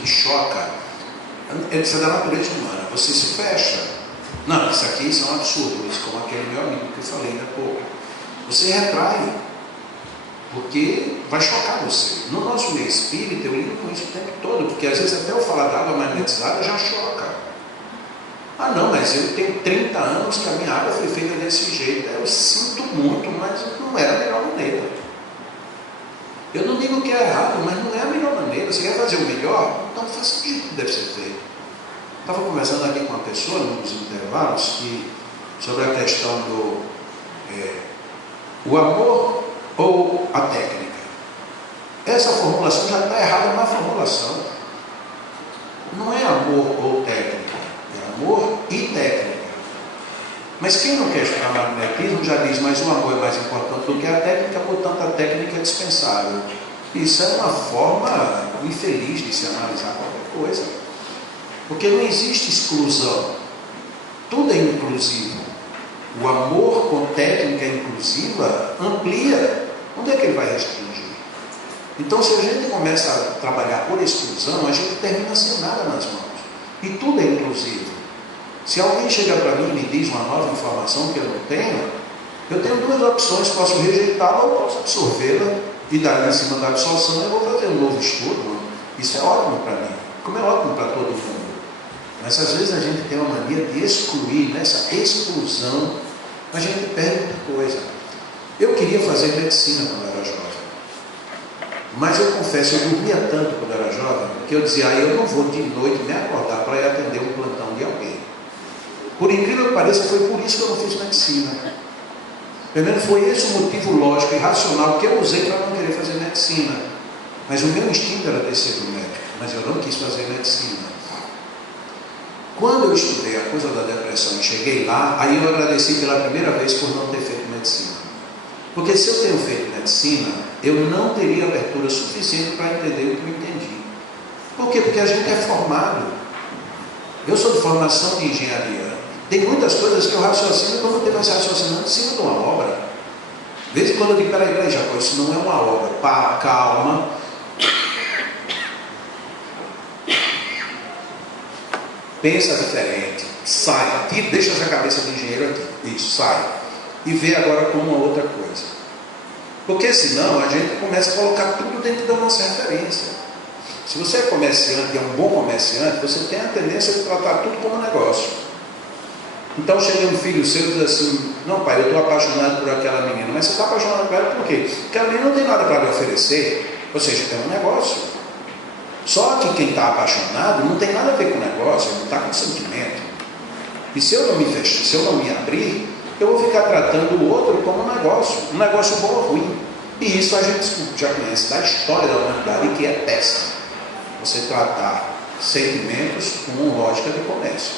me choca, é da natureza humana. Você se fecha. Não, isso aqui são absurdos, como aquele meu amigo que eu falei ainda há pouco. Você retrai, porque vai chocar você. No nosso meio espírita, eu lido com isso o tempo todo, porque às vezes até eu falar da água magnetizada já choca. Ah não, mas eu tenho 30 anos que a minha água foi feita desse jeito. Eu sinto muito, mas não era a melhor maneira. Eu não digo que é errado, mas não é a melhor maneira. Você quer fazer o melhor? Então faça o jeito que deve ser feito. Estava conversando aqui com uma pessoa nos intervalos sobre a questão do o amor ou a técnica. Essa formulação já está errada na formulação. Não é amor ou técnica, é amor e técnica. Mas quem não quer estudar magnetismo já diz, mas o amor é mais importante do que a técnica, portanto a técnica é dispensável. Isso é uma forma infeliz de se analisar qualquer coisa. Porque não existe exclusão. Tudo é inclusivo. O amor com técnica inclusiva amplia. Onde é que ele vai restringir? Então, se a gente começa a trabalhar por exclusão, a gente termina sem nada nas mãos. E tudo é inclusivo. Se alguém chega para mim e me diz uma nova informação que eu tenho duas opções: posso rejeitá-la ou posso absorvê-la e dar em cima da absorção eu vou fazer um novo estudo. Isso é ótimo para mim, como é ótimo para todo mundo. Mas às vezes a gente tem uma mania de excluir. Nessa exclusão a gente perde muita coisa. Eu queria fazer medicina quando era jovem, mas eu confesso, eu dormia tanto quando era jovem que eu dizia, eu não vou de noite me acordar para ir atender um plantão de alguém. Por incrível que pareça, foi por isso que eu não fiz medicina. Pelo menos foi esse o motivo lógico e racional que eu usei para não querer fazer medicina. Mas o meu instinto era ter sido médico, mas eu não quis fazer medicina. Quando eu estudei a coisa da depressão e cheguei lá, aí eu agradeci pela primeira vez por não ter feito medicina. Porque se eu tenho feito medicina, eu não teria abertura suficiente para entender o que eu entendi. Por quê? Porque a gente é formado. Eu sou de formação de engenharia. Tem muitas coisas que eu raciocino quando eu tenho mais raciocinando em cima de uma obra. De vez em quando eu digo, peraí, Jacó, isso não é uma obra. Pá, calma. Pensa diferente, sai, deixa essa cabeça de engenheiro aqui, isso, sai, e vê agora como uma outra coisa. Porque senão a gente começa a colocar tudo dentro da nossa referência. Se você é comerciante e é um bom comerciante, você tem a tendência de tratar tudo como negócio. Então chega um filho seu e diz assim, não pai, eu estou apaixonado por aquela menina. Mas você está apaixonado por ela por quê? Porque aquela menina não tem nada para lhe oferecer, ou seja, é um negócio. Só que quem está apaixonado não tem nada a ver com o negócio, não está com sentimento. E se eu não me fechar, se eu não me abrir, eu vou ficar tratando o outro como um negócio bom ou ruim. E isso a gente já conhece da história da humanidade, que é péssimo. Você tratar sentimentos com lógica de comércio.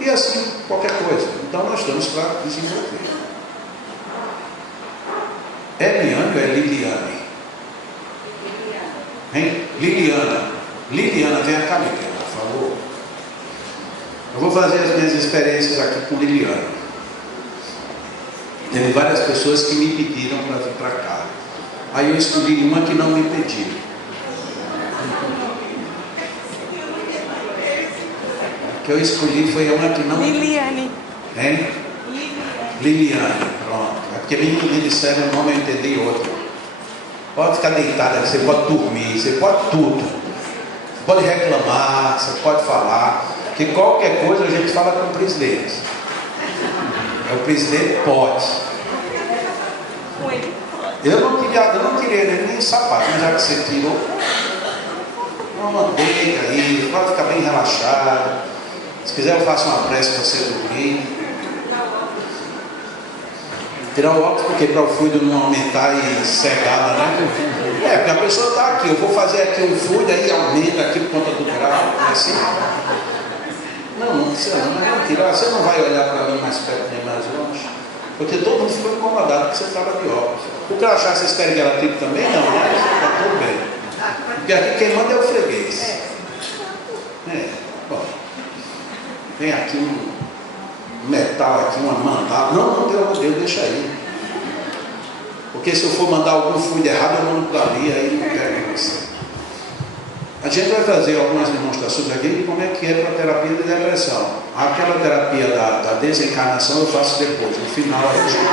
E assim, qualquer coisa. Então nós estamos para desenvolver. É Liane ou é Liliane? Hein? Liliana, vem cá, Liliana, por favor. Eu vou fazer as minhas experiências aqui com Liliana. Teve várias pessoas que me pediram para vir para cá. Aí eu escolhi uma que não me pediu. A que eu escolhi foi uma que não... Liliane. Hein? Liliane, pronto. É porque me disseram o nome, eu entendi outro. Pode ficar deitada, você pode dormir, você pode tudo. Você pode reclamar, você pode falar. Que qualquer coisa a gente fala com o presidente. O presidente pode. Eu não queria nem sapato, mas já que você tirou, uma deita aí, pode ficar bem relaxado. Se quiser eu faço uma prece para você dormir. Tirar o óculos porque para o fluido não aumentar e cegá-la, né? É, porque a pessoa está aqui, eu vou fazer aqui um fluido, aí aumenta aqui por conta do grau, é assim. Não precisa não tirar, você não vai olhar para mim mais perto nem mais longe, porque todo mundo ficou incomodado porque você estava de óculos. O crachá vocês querem que ela tire também? Não, né? Está tudo bem. Porque aqui quem manda é o freguês. Bom, tem aqui um metal aqui, uma mandala. Não, pelo amor de Deus, deixa aí. Porque se eu for mandar algum fluido errado, eu mando para ali, aí não pega você. A gente vai fazer algumas demonstrações aqui de como é que é para a terapia de depressão. Aquela terapia da desencarnação eu faço depois, no final a gente...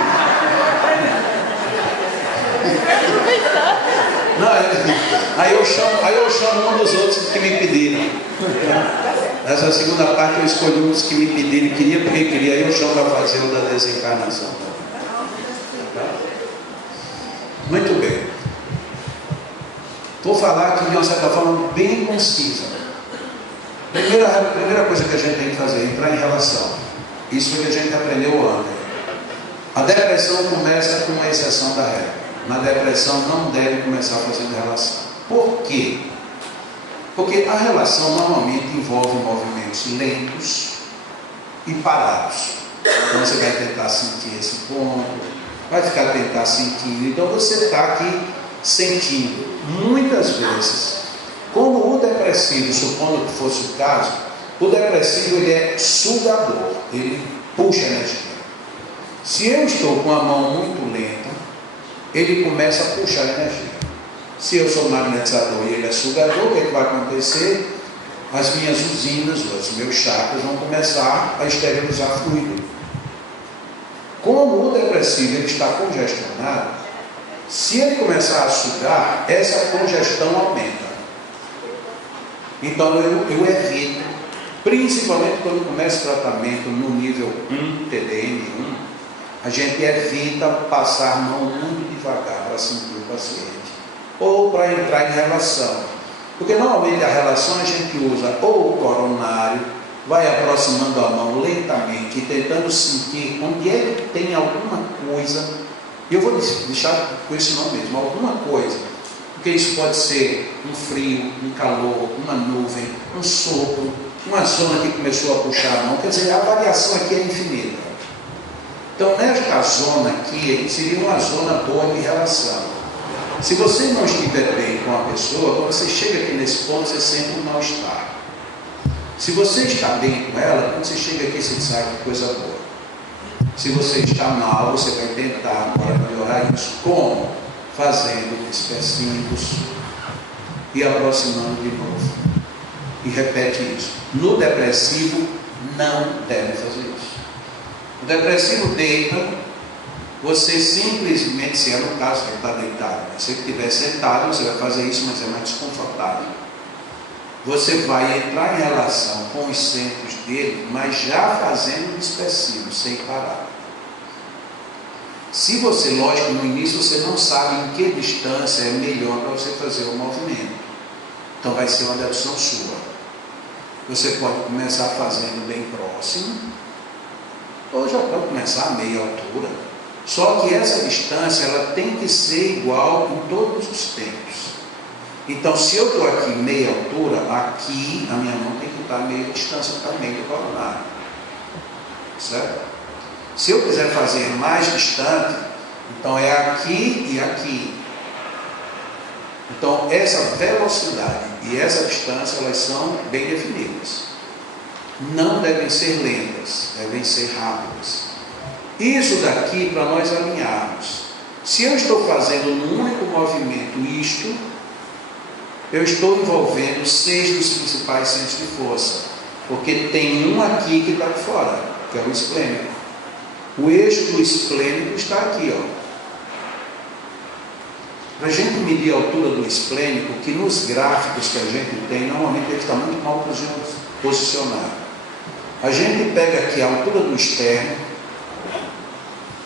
Não, aí eu chamo um dos outros que me pediram. Nessa segunda parte eu escolhi uns que me pediram, queria porque queria, aí eu chamo para fazer o da desencarnação. Muito bem. Vou falar aqui de uma certa forma bem concisa. Primeira coisa que a gente tem que fazer é entrar em relação. Isso é que a gente aprendeu ontem. A depressão começa com uma exceção da regra. Na depressão não deve começar fazendo relação. Por quê? Porque a relação normalmente envolve movimentos lentos e parados. Então você vai tentar sentir esse ponto, vai ficar tentar sentindo. Então você está aqui sentindo. Muitas vezes, como o depressivo, supondo que fosse o caso, o depressivo ele é sugador, ele puxa energia. Se eu estou com a mão muito lenta, ele começa a puxar energia. Se eu sou magnetizador e ele é sugador, o que vai acontecer? As minhas usinas, os meus chakras vão começar a esterilizar fluido. Como o depressivo ele está congestionado, se ele começar a sugar, essa congestão aumenta. Então eu evito, principalmente quando começa o tratamento no nível 1, TDM1, a gente evita passar a mão muito devagar para sentir o paciente, ou para entrar em relação. Porque normalmente a relação a gente usa ou o coronário, vai aproximando a mão lentamente e tentando sentir onde é que tem alguma coisa. E eu vou deixar com esse nome mesmo, alguma coisa. Porque isso pode ser um frio, um calor, uma nuvem, um sopro, uma zona que começou a puxar a mão. Quer dizer, a variação aqui é infinita. Então, nesta zona aqui, seria uma zona boa de relação. Se você não estiver bem com a pessoa, quando você chega aqui nesse ponto, você sente um mal-estar. Se você está bem com ela, quando você chega aqui, você sabe que coisa boa. Se você está mal, você vai tentar agora melhorar isso. Como? Fazendo específicos e aproximando de novo. E repete isso. No depressivo, não deve fazer isso. O depressivo deita, você simplesmente, se é no caso que ele está deitado, se ele estiver sentado, você vai fazer isso, mas é mais desconfortável. Você vai entrar em relação com os centros dele, mas já fazendo expressivo, sem parar. Se você, lógico, no início você não sabe em que distância é melhor para você fazer o movimento. Então vai ser uma dedução sua. Você pode começar fazendo bem próximo, ou já pode começar a meia altura. Só que essa distância ela tem que ser igual em todos os tempos. Então, se eu estou aqui meia altura, aqui a minha mão tem que estar a meia distância também do coronário. Certo? Se eu quiser fazer mais distante, então é aqui e aqui. Então, essa velocidade e essa distância, elas são bem definidas. Não devem ser lentas, devem ser rápidas. Isso daqui, para nós alinharmos. Se eu estou fazendo num único movimento isto, eu estou envolvendo 6 dos principais centros de força, porque tem um aqui que está de fora, que é o esplênico. O eixo do esplênico está aqui, ó. Para a gente medir a altura do esplênico, que nos gráficos que a gente tem, normalmente ele está muito mal posicionado. A gente pega aqui a altura do externo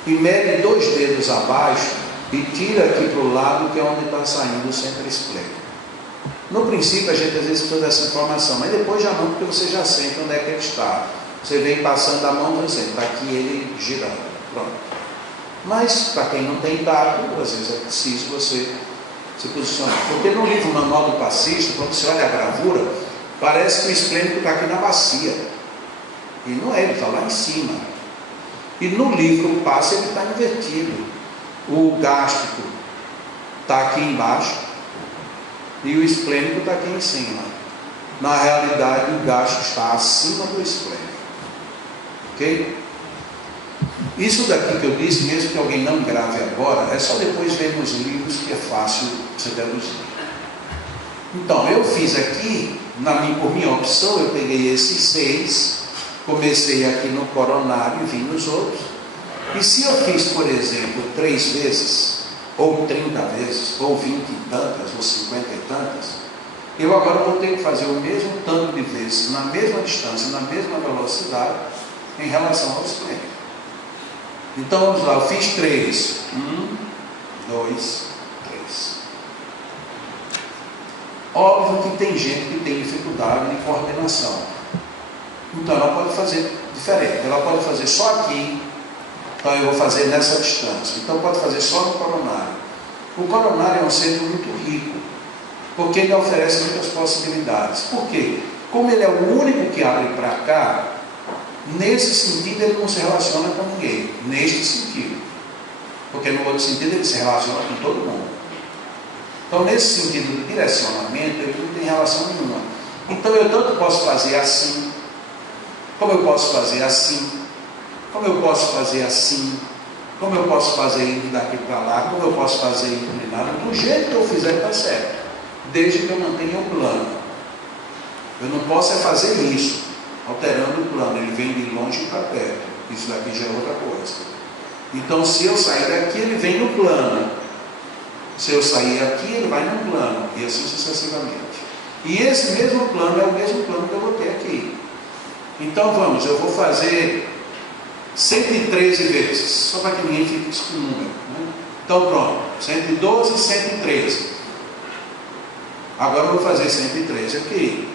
e mede 2 dedos abaixo e tira aqui para o lado, que é onde está saindo o centro esplênico. No princípio a gente às vezes precisa dessa informação, mas depois já não, porque você já sente onde é que ele está. Você vem passando a mão, por exemplo, está aqui ele girando, pronto. Mas para quem não tem dado, às vezes é preciso você se posicionar. Porque no livro Manual do Passista, quando você olha a gravura, parece que o esplênico está aqui na bacia. E não é, ele está lá em cima. E no livro o passe ele está invertido. O gástrico está aqui embaixo e o esplênico está aqui em cima. Na realidade, o gástrico está acima do esplênico. Ok? Isso daqui que eu disse, mesmo que alguém não grave agora, é só depois ver nos livros que é fácil você deduzir. Então, eu fiz aqui, por minha opção, eu peguei esses 6, comecei aqui no coronário e vim nos outros. E se eu fiz, por exemplo, 3 vezes, ou 30 vezes, ou 20 e tantas, ou 50 e tantas, eu agora vou ter que fazer o mesmo tanto de vezes, na mesma distância, na mesma velocidade, em relação ao esplênico. Então, vamos lá, eu fiz 3. 1, 2, 3. Óbvio que tem gente que tem dificuldade de coordenação. Então, ela pode fazer diferente. Ela pode fazer só aqui. Então, eu vou fazer nessa distância. Então, pode fazer só no coronário. O coronário é um centro muito rico, porque ele oferece muitas possibilidades. Por quê? Como ele é o único que abre para cá, nesse sentido ele não se relaciona com ninguém. Neste sentido. Porque no outro sentido ele se relaciona com todo mundo. Então, nesse sentido de direcionamento, ele não tem relação nenhuma. Então, eu tanto posso fazer assim, como eu posso fazer assim, como eu posso fazer assim, como eu posso fazer indo daqui para lá, como eu posso fazer inclinado, do jeito que eu fizer está certo, desde que eu mantenha o plano. Eu não posso é fazer isso, alterando o plano, ele vem de longe para perto, isso daqui já é outra coisa. Então, se eu sair daqui, ele vem no plano. Se eu sair aqui, ele vai no plano, e assim sucessivamente. E esse mesmo plano é o mesmo plano que eu vou ter aqui. Então vamos, eu vou fazer 113 vezes, só para que ninguém fique com o número. Né? Então pronto, 112 e 113. Agora eu vou fazer 113 aqui.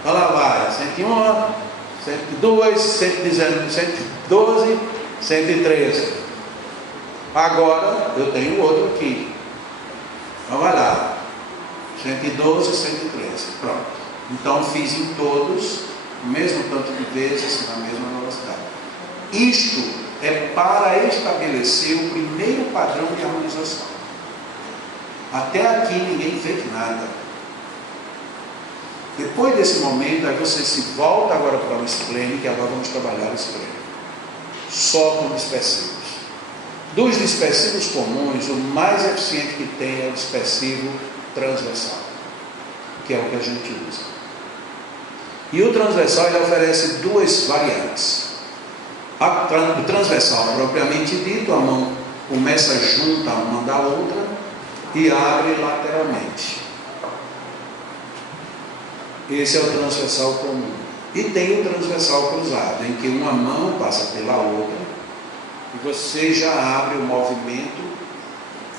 Então lá vai, 101, 102, 119, 112, 113. Agora eu tenho outro aqui. Então vai lá, 112, 113, pronto. Então fiz em todos, o mesmo tanto de vezes, na mesma velocidade. Isto é para estabelecer o primeiro padrão de harmonização. Até aqui ninguém fez nada. Depois desse momento, aí você se volta agora para o esplênico, e agora vamos trabalhar o esplênico. Só com dispersivos. Dos dispersivos comuns, o mais eficiente que tem é o dispersivo transversal, que é o que a gente usa. E o transversal ele oferece 2 variantes. O transversal, propriamente dito, a mão começa junta uma da outra e abre lateralmente. Esse é o transversal comum. E tem o transversal cruzado, em que uma mão passa pela outra e você já abre o movimento,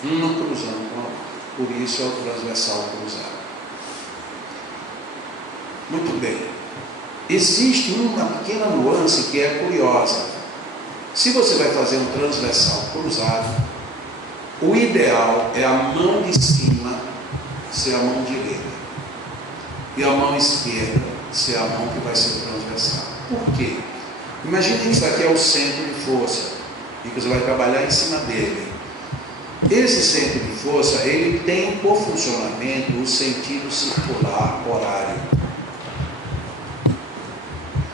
uma cruzando com a outra. Por isso é o transversal cruzado. Muito bem. Existe uma pequena nuance que é curiosa. Se você vai fazer um transversal cruzado, o ideal é a mão de cima ser a mão direita e a mão esquerda ser a mão que vai ser transversal. Por quê? Imagine que isso aqui é o centro de força e que você vai trabalhar em cima dele. Esse centro de força, ele tem por funcionamento o sentido circular horário.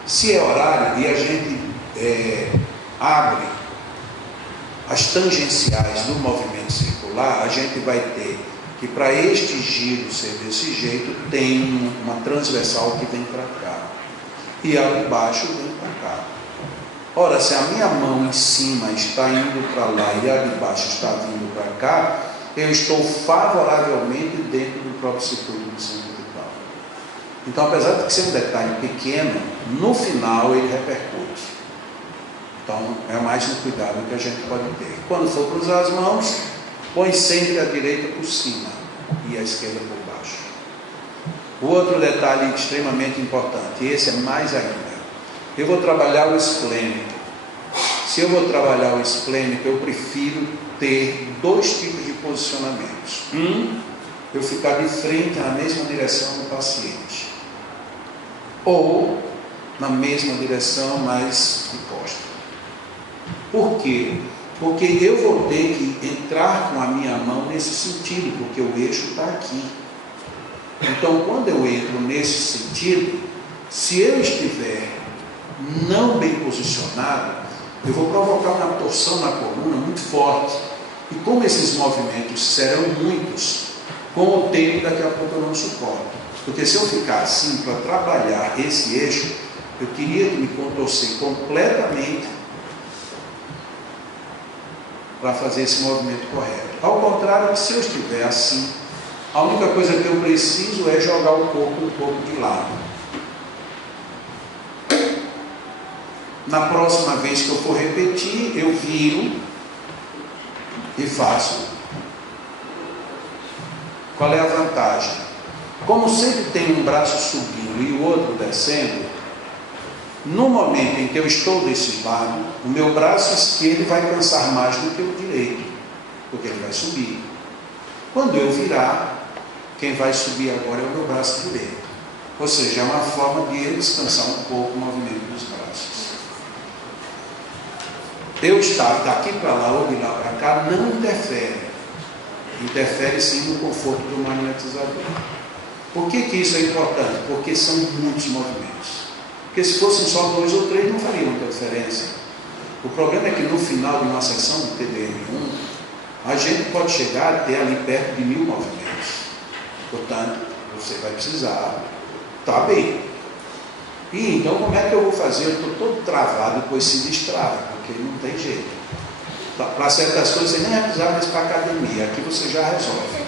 Se é horário e a gente abre as tangenciais do movimento circular, a gente vai ter que para este giro ser desse jeito, tem uma transversal que vem para cá. E a de baixo vem para cá. Ora, se a minha mão em cima está indo para lá e a de baixo está vindo para cá, eu estou favoravelmente dentro do próprio circuito do centro vital. Então, apesar de ser um detalhe pequeno, no final ele repercute. Então, é mais um cuidado que a gente pode ter. Quando for cruzar as mãos, põe sempre a direita por cima e a esquerda por baixo. O outro detalhe extremamente importante, esse é mais ainda. Eu vou trabalhar o esplênico. Se eu vou trabalhar o esplênico, eu prefiro ter 2 tipos de posicionamentos. Eu ficar de frente na mesma direção do paciente. Ou na mesma direção, mas de costa. Por quê? Porque eu vou ter que entrar com a minha mão nesse sentido, porque o eixo está aqui. Então, quando eu entro nesse sentido, se eu estiver não bem posicionado, eu vou provocar uma torção na coluna muito forte. E como esses movimentos serão muitos, Com o tempo, daqui a pouco eu não suporto. Porque se eu ficar assim para trabalhar esse eixo, eu teria que me contorcer completamente para fazer esse movimento correto. Ao contrário, se eu estiver assim, a única coisa que eu preciso é jogar o corpo um pouco de lado. Na próxima vez que eu for repetir, eu viro e faço. Qual é a vantagem? Como sempre tem um braço subindo e o outro descendo, no momento em que eu estou desse lado, o meu braço esquerdo vai cansar mais do que o direito, porque ele vai subir. Quando eu virar, quem vai subir agora é o meu braço direito. Ou seja, é uma forma de eu descansar um pouco o movimento dos braços. Eu estar daqui para lá ou de lá para cá não interfere. Interfere sim no conforto do magnetizador. Por que isso é importante? Porque são muitos movimentos. Porque se fossem só 2 ou 3 não faria muita diferença. O problema é que no final de uma sessão do TDM1, a gente pode chegar até ali perto de 1000 movimentos. Portanto, você vai precisar estar bem. E então como é que eu vou fazer? Eu estou todo travado, depois se destrava, porque não tem jeito. Para certas coisas você nem vai precisar mais para a academia, aqui você já resolve.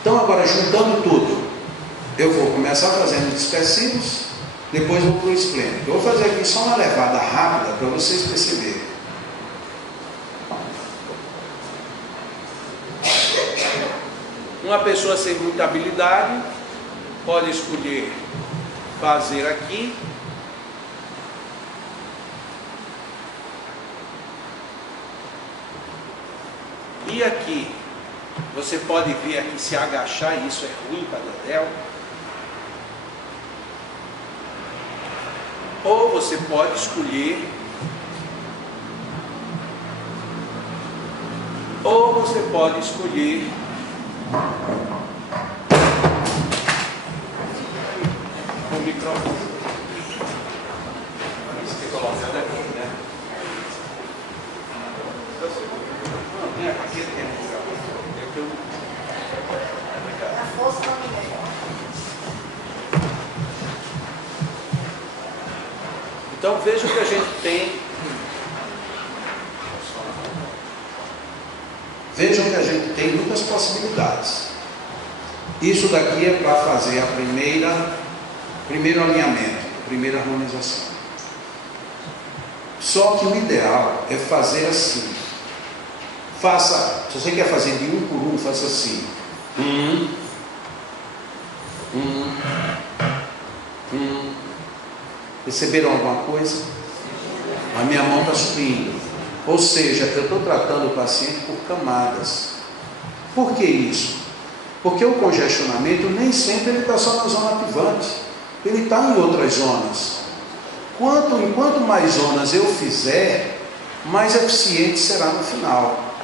Então agora, juntando tudo, eu vou começar fazendo os dispersivos, depois vou para o esplêndido. Eu vou fazer aqui só uma levada rápida para vocês perceberem. Uma pessoa sem muita habilidade pode escolher fazer aqui. E aqui, você pode vir aqui se agachar, e isso é ruim para Dedéu. Ou você pode escolher, o microfone. Isso que coloca daqui, né? Então veja o que a gente tem. Vejam que a gente tem muitas possibilidades. Isso daqui é para fazer a primeiro alinhamento, a primeira harmonização. Só que o ideal é fazer assim. Faça, se você quer fazer de 1 por 1, faça assim. Perceberam alguma coisa? A minha mão está subindo. Ou seja, eu estou tratando o paciente por camadas. Por que isso? Porque o congestionamento nem sempre ele está só na zona ativante. Ele está em outras zonas. Enquanto mais zonas eu fizer, mais eficiente será no final.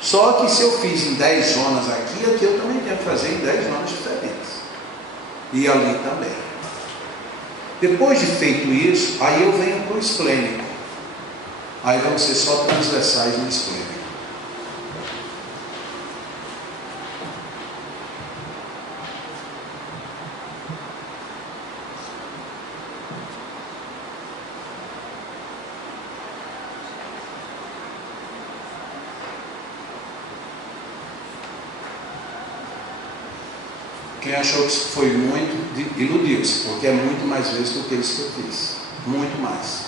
Só que se eu fiz em 10 zonas aqui eu também tenho que fazer em 10 zonas diferentes. E ali também. Depois de feito isso, aí eu venho para o esplênico. Aí vão ser só transversais no esplênico. Quem achou que isso foi muito, iludiu-se, porque é muito mais vezes do que isso que eu fiz. Muito mais.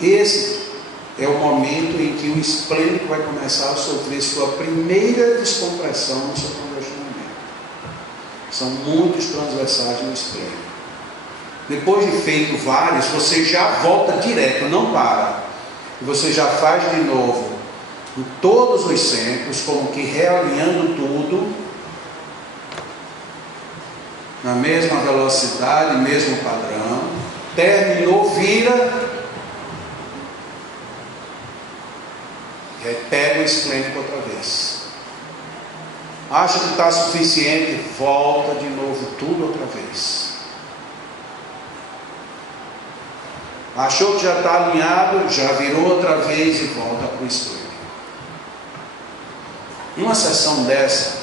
Esse é o momento em que o esplênico vai começar a sofrer sua primeira descompressão no seu congestionamento. São muitos transversais no esplênico. Depois de feito vários, você já volta direto, não para. E você já faz de novo em todos os centros, como que realinhando tudo, na mesma velocidade, mesmo padrão. Terminou, vira. E aí pega o esplênico outra vez. Acha que está suficiente, volta de novo tudo outra vez. Achou que já está alinhado, já virou outra vez e volta para o esplênico. Numa sessão dessa,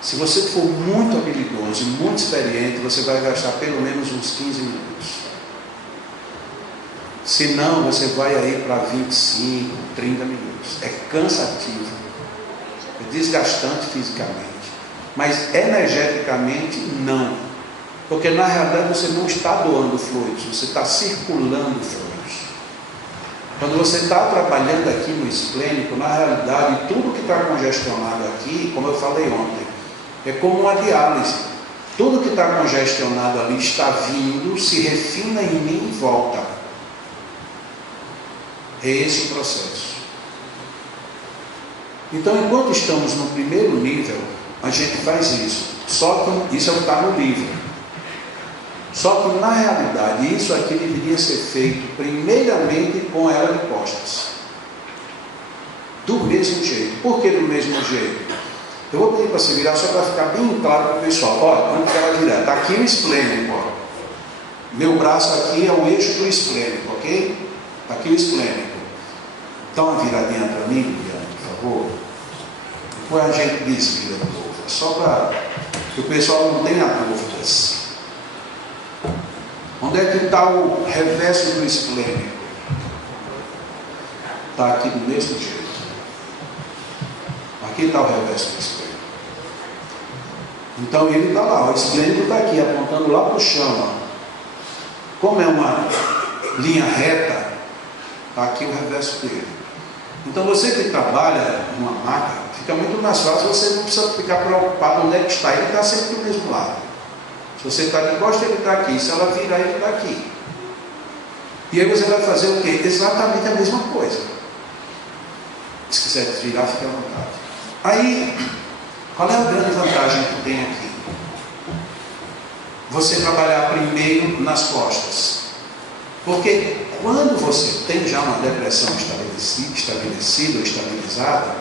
se você for muito habilidoso e muito experiente, você vai gastar pelo menos uns 15 minutos. Se não, você vai aí para 25, 30 minutos. É cansativo, é desgastante fisicamente, mas energeticamente não. Porque na realidade você não está doando fluidos, você está circulando fluidos. Quando você está trabalhando aqui no esplênico, na realidade tudo que está congestionado aqui, como eu falei ontem, é como uma diálise. Tudo que está congestionado ali está vindo, se refina em mim e volta. É esse o processo. Então, enquanto estamos no primeiro nível, a gente faz isso. Só que isso é o que está no livro. Só que na realidade isso aqui deveria ser feito primeiramente com ela de costas. Do mesmo jeito. Por que do mesmo jeito? Eu vou pedir para você virar só para ficar bem claro para o pessoal. Olha, onde que ela virar? Está aqui o esplênico. Ó. Meu braço aqui é o eixo do esplênico, ok? Está aqui o esplênico. Dá uma viradinha para mim, Liliane, por favor. Depois a gente desvira de novo. Só para que o pessoal não tenha dúvidas. Onde é que está o reverso do esplênico? Está aqui do mesmo jeito. Aqui está o reverso do esplênico. Então ele está lá, o esplênico está aqui, apontando lá para o chão. Ó. Como é uma linha reta, está aqui o reverso dele. Então você que trabalha numa máquina, fica muito mais fácil, você não precisa ficar preocupado onde é que está, ele está sempre do mesmo lado. Se você está de costas, ele está aqui. Se ela virar, ele está aqui. E aí você vai fazer o quê? Exatamente a mesma coisa. Se quiser desvirar, fique à vontade. Aí, qual é a grande vantagem que tem aqui? Você trabalhar primeiro nas costas. Porque quando você tem já uma depressão estabelecida ou estabilizada,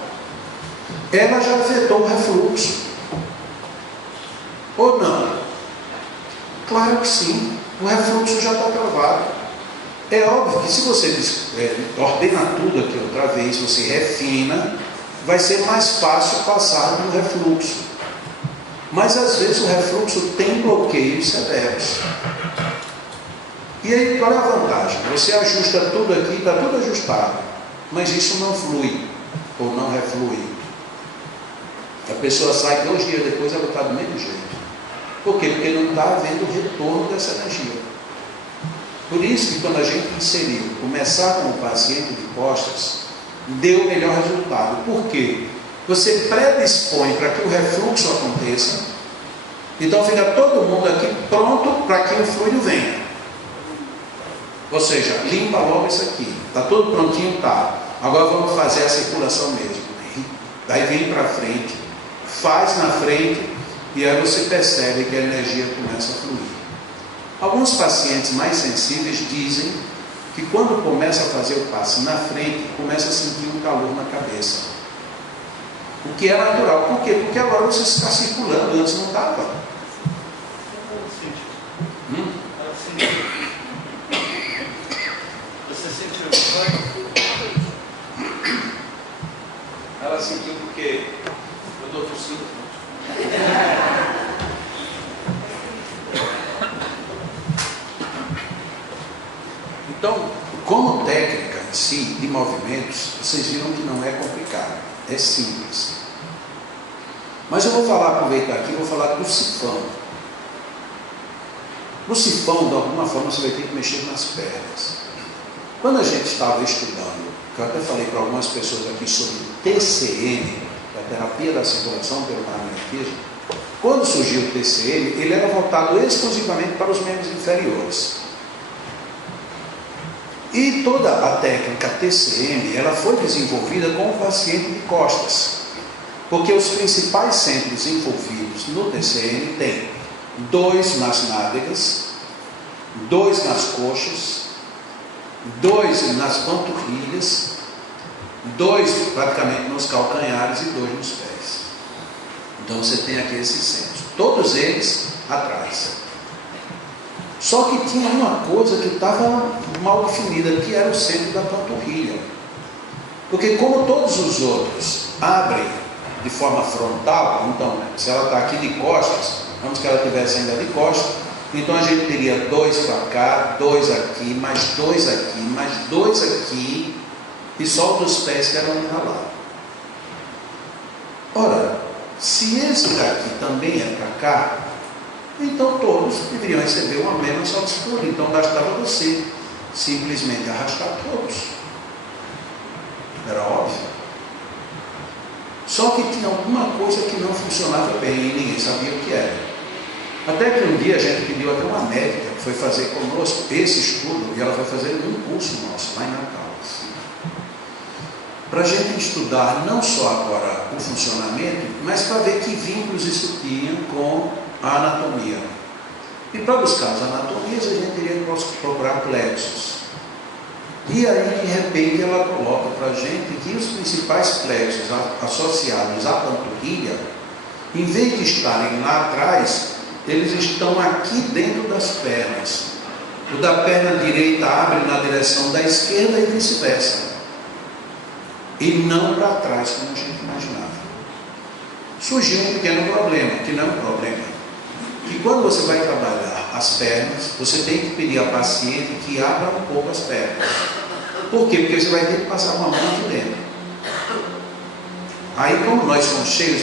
ela já afetou o refluxo. Ou não? Claro que sim, o refluxo já está travado. É óbvio que se você ordena tudo aqui outra vez, você refina, vai ser mais fácil passar no refluxo. Mas às vezes o refluxo tem bloqueios severos. E aí qual é a vantagem? Você ajusta tudo aqui, está tudo ajustado, mas isso não flui, ou não reflui. A pessoa sai 2 dias depois, ela está do mesmo jeito. Por quê? Porque não está havendo retorno dessa energia. Por isso que quando a gente inseriu, começar com o paciente de costas, deu o melhor resultado. Por quê? Você predispõe para que o refluxo aconteça, então fica todo mundo aqui pronto para que o fluido venha. Ou seja, limpa logo isso aqui. Está tudo prontinho? Tá. Agora vamos fazer a circulação mesmo. Daí vem para frente, faz na frente, e aí você percebe que a energia começa a fluir. Alguns pacientes mais sensíveis dizem que quando começa a fazer o passe na frente, começa a sentir um calor na cabeça. O que é natural. Por quê? Porque agora você está circulando, antes não estava. Você sentiu? Ela sentiu porque eu estou tossindo. Então, como técnica em si, de movimentos, vocês viram que não é complicado, é simples. Mas eu vou aproveitar aqui, vou falar do sifão. No sifão, de alguma forma, você vai ter que mexer nas pernas. Quando a gente estava estudando, que eu até falei para algumas pessoas aqui sobre TCM, a terapia da circulação pelo magnetismo, quando surgiu o TCM, ele era voltado exclusivamente para os membros inferiores. E toda a técnica TCM, ela foi desenvolvida com o paciente de costas, porque os principais centros envolvidos no TCM têm 2 nas nádegas, 2 nas coxas, 2 nas panturrilhas, 2 praticamente nos calcanhares e 2 nos pés. Então você tem aqui esses centros, todos eles atrás. Só que tinha uma coisa que estava mal definida, que era o centro da panturrilha. Porque como todos os outros abrem de forma frontal, então, se ela está aqui de costas, vamos que ela estivesse ainda de costas, então a gente teria 2 para cá, 2 aqui, mais 2 aqui, mais 2 aqui, e solta os pés que eram para lá. Ora, se esse daqui também é para cá, então todos deveriam receber uma mesma soltura. Então bastava você simplesmente arrastar todos. Era óbvio. Só que tinha alguma coisa que não funcionava bem e ninguém sabia o que era. Até que um dia a gente pediu até uma médica que foi fazer conosco esse estudo, e ela foi fazer um curso nosso lá em Natal. Para a gente estudar não só agora o funcionamento, mas para ver que vínculos isso tinha com a anatomia. E para buscar as anatomias, a gente teria que procurar plexos. E aí, de repente, ela coloca para a gente que os principais plexos associados à panturrilha, em vez de estarem lá atrás, eles estão aqui dentro das pernas. O da perna direita abre na direção da esquerda e vice-versa. E não para trás, como a gente imaginava. Surgiu um pequeno problema, que não é um problema. Que quando você vai trabalhar as pernas, você tem que pedir ao paciente que abra um pouco as pernas. Por quê? Porque você vai ter que passar uma mão aqui dentro. Aí, como nós somos cheios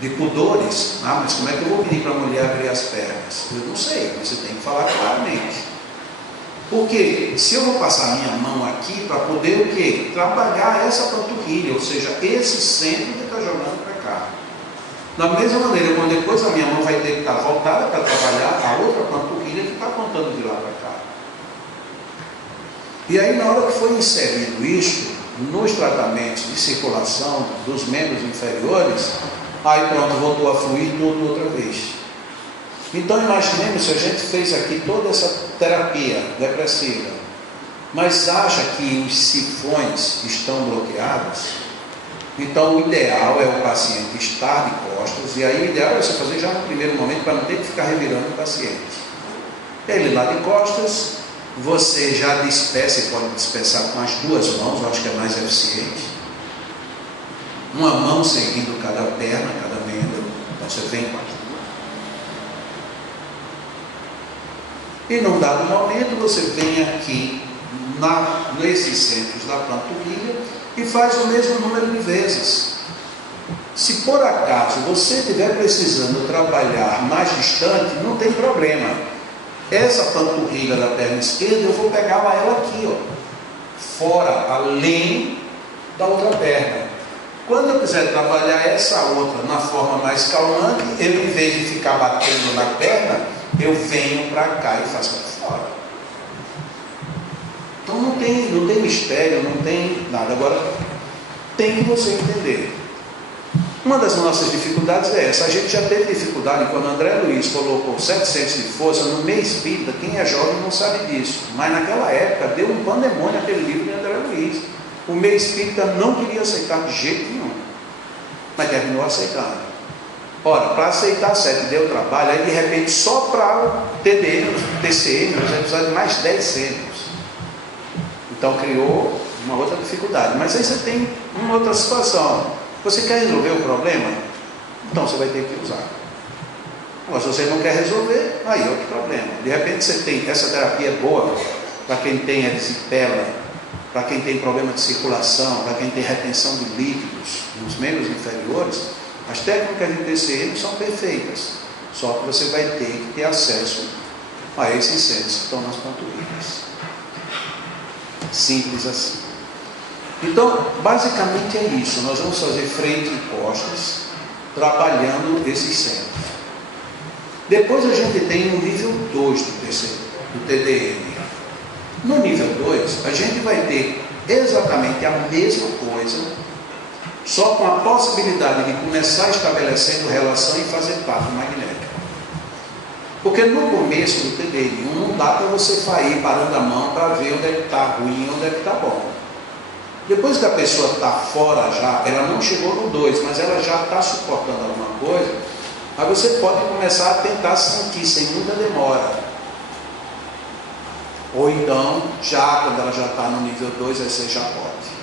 de pudores, mas como é que eu vou pedir para a mulher abrir as pernas? Eu não sei, você tem que falar claramente. Porque se eu vou passar a minha mão aqui para poder o quê? Trabalhar essa panturrilha, ou seja, esse centro que está jogando para cá. Da mesma maneira, quando depois a minha mão vai ter que estar voltada para trabalhar a outra panturrilha que está apontando de lá para cá. E aí, na hora que foi inserido isso, nos tratamentos de circulação dos membros inferiores, aí pronto, voltou a fluir tudo outra vez. Então imaginemos se a gente fez aqui toda essa terapia depressiva, mas acha que os sifões estão bloqueados, então o ideal é o paciente estar de costas, e aí o ideal é você fazer já no primeiro momento para não ter que ficar revirando o paciente. Ele lá de costas, você já dispersa, pode dispersar com as 2 mãos, eu acho que é mais eficiente. Uma mão seguindo cada perna, cada membro, então você vem com as. E num dado momento você vem aqui nesses centros da panturrilha e faz o mesmo número de vezes. Se por acaso você estiver precisando trabalhar mais distante, não tem problema. Essa panturrilha da perna esquerda eu vou pegar ela aqui, ó, fora, além da outra perna. Quando eu quiser trabalhar essa outra na forma mais calmante, eu, em vez de ficar batendo na perna, eu venho para cá e faço para fora. Então não tem mistério, não tem nada. Agora, tem que você entender. Uma das nossas dificuldades é essa. A gente já teve dificuldade quando André Luiz colocou 700 de força no meio espírita. Quem é jovem não sabe disso. Mas naquela época deu um pandemônio aquele livro de André Luiz. O meio espírita não queria aceitar de jeito nenhum. Mas terminou aceitando. Ora, para aceitar 7 deu trabalho, aí de repente só para o TCM, você precisa de mais 10 centros. Então criou uma outra dificuldade. Mas aí você tem uma outra situação. Você quer resolver o problema? Então você vai ter que usar. Agora, se você não quer resolver, aí é outro problema. De repente você tem, essa terapia é boa para quem tem erisipela, para quem tem problema de circulação, para quem tem retenção de líquidos nos membros inferiores. As técnicas de TCM são perfeitas, só que você vai ter que ter acesso a esses centros que estão nas panturrilhas. Simples assim. Então, basicamente é isso. Nós vamos fazer frente e costas, trabalhando esses centros. Depois a gente tem o nível 2 do TDM. No nível 2, a gente vai ter exatamente a mesma coisa, só com a possibilidade de começar estabelecendo relação e fazer parto magnético. Porque no começo do TDM não dá para você ir parando a mão para ver onde é que está ruim e onde é que está bom. Depois que a pessoa está fora já, ela não chegou no 2, mas ela já está suportando alguma coisa, aí você pode começar a tentar sentir sem muita demora. Ou então, já quando ela já está no nível 2, aí você já pode.